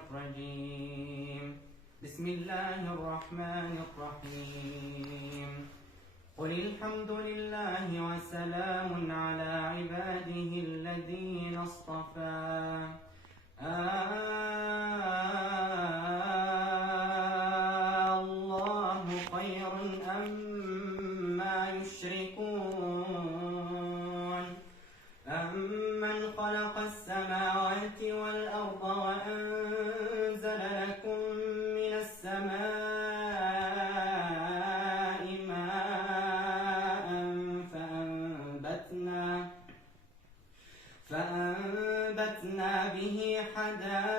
الرجيم. بسم الله الرحمن الرحيم. قل الحمد لله وسلام على عباده الذين اصطفى الله خير أما يشركون أمن خلق السماوات والأرض وأنزل لكم من السماء ماء فأنبتنا به حدائق